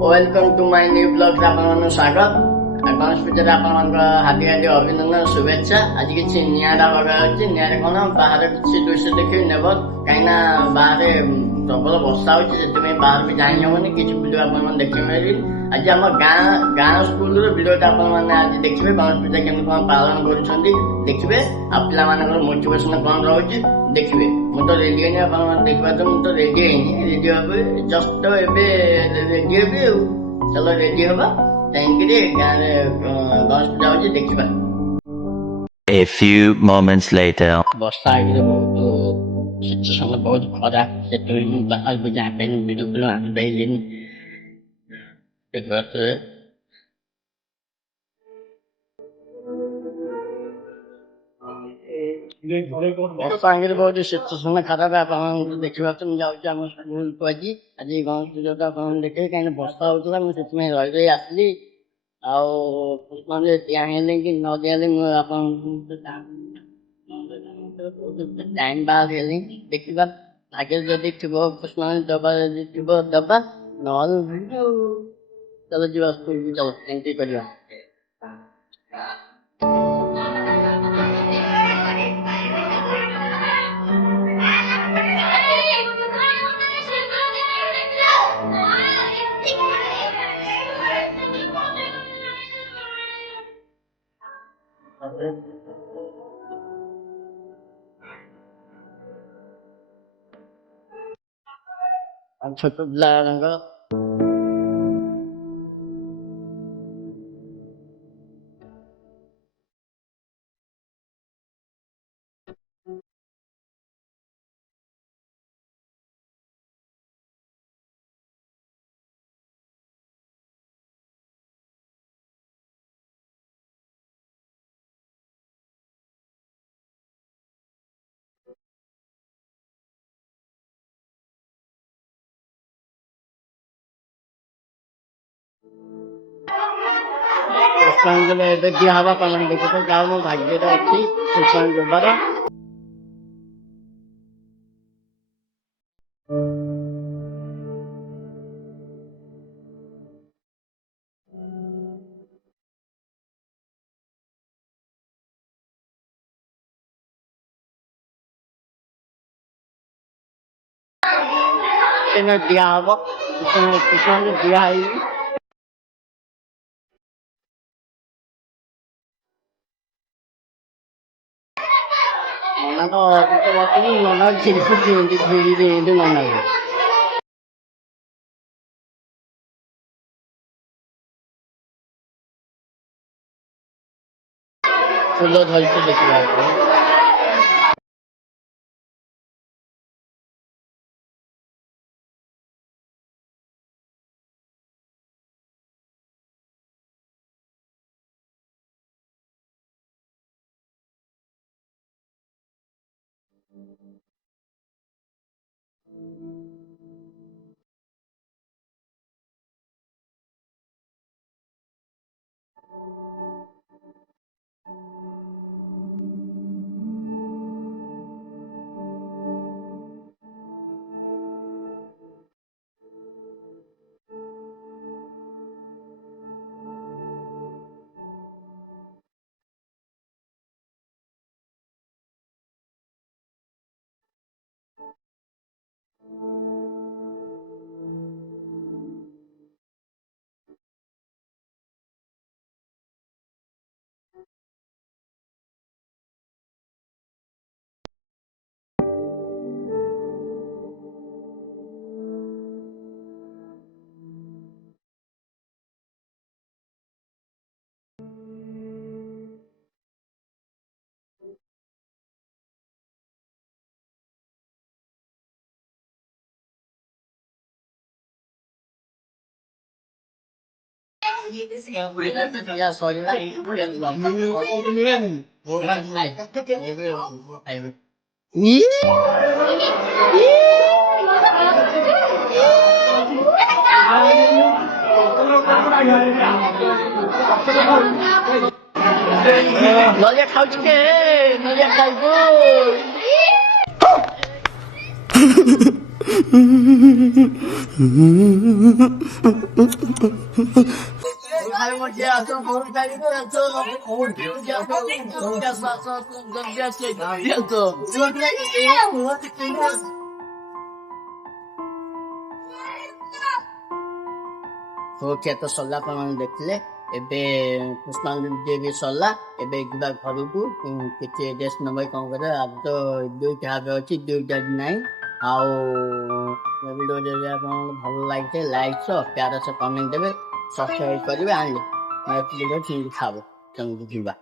Welcome to my new blog आपन स्वागत गणेश पूजा आपण हार्दिक हार्दिक अभिनंदन शुभेच्छा। आज किसी निरा बगा अच्छी निरा कौन बाहर किसी दृश्य देखिए नेब कहीं बाहर प्रबल वर्षा होती बाहर भी जाई हेनी किसी भिडियो आप देखिए मिले। आज आम गाँ स्कूल भिडियोटा आज देखिए गणेश पूजा केमती कौन पालन कर देखिए आ पे मोटिवेशन कौन रोचे देखिए। मुझे तो रेडी है आप देखा तो मुझे तो रेडी है रेडी हम जस्ट रेडी हेबी चलो रेडी हवा जाइए गाँव गणेश पूजा हो देखा। A few moments later. ବର୍ଷା ଆଗରେ ବହୁତ ସିଚୁଏସନ ବହୁତ ଖରାପ ସେଠୁ ବାହାରକୁ ଯାଇପାରିନି ବିଲକୁଲ ଆଣିପାରିଲିନି ଦେଖିପାରୁଥିବେ। ବର୍ଷା ଆଗରେ ବହୁତ ସିଚୁଏସନ ଖରାପ ଆପଣ ଦେଖିପାରୁଥିବେ। ମୁଁ ଯାଉଛି ଆମ ସ୍କୁଲକୁ ଆଜି ଗଣେଶ ପୂଜାଟା ଆପଣ ଦେଖିବେ କାହିଁକି ବର୍ଷା ହଉଥିଲା ମୁଁ ସେଥିପାଇଁ ରହି ରହି ଆସିଲି। ଆଉ ପୁଷ୍ପାଞ୍ଜଳି ଦିଆ ହେଲେ କି ନ ଦିଆ ହେଲେ ମୁଁ ଆପଣଙ୍କୁ टाइम बाहर हेली देखा आगे जदि थी पुष्पांजलि दबा जदि थी दबा ना चलो जी स्कूल चलो एंट्री करवा। छोट पिला पुष्पांजलि ଏବେ ଦିଆ ହବା ପାଳନ ଦେଖୁଛ ଯାହା ମୋ ଭାଗ୍ୟରେ ଅଛି ପୁଷ୍ପାଞ୍ଜଳି ଦେବାର। ଦିଆ ହବ ପୁଷ୍ପାଞ୍ଜଳି ଦିଆ ହେଇନି। नना तो बसनी नना धीरे नना फुल धरते देखा Ya sorry lah 너네 가줄게 너네 가고 ତ ସରିଲା ଆପଣମାନେ ଦେଖିଲେ ଏବେ ପୁଷ୍ପାଞ୍ଜଳି ବି ସରିଲା ଏବେ ଯିବା ଘରକୁ କିଛି ରେଷ୍ଟ ନେବା କ'ଣ କରିବା ଆଜି ତ ଦୁଇଟା ଭାବେ ଅଛି ଦୁଇଟା ନାହିଁ ଆଉ ଭିଡ଼ିଓ ଯଦି ଆପଣଙ୍କୁ ଭଲ ଲାଗିছে ଲାଇକ୍ ସହ ପ୍ୟାର ସହ କମେଣ୍ଟ ଦେବେ ସବସ୍କ୍ରାଇବ୍ କରିବେ ଆଣିଲେ ନେକ୍ସଟ ଭିଡ଼ିଓ ଠିକ୍ ଖାବ ସେମିତି ଯିବା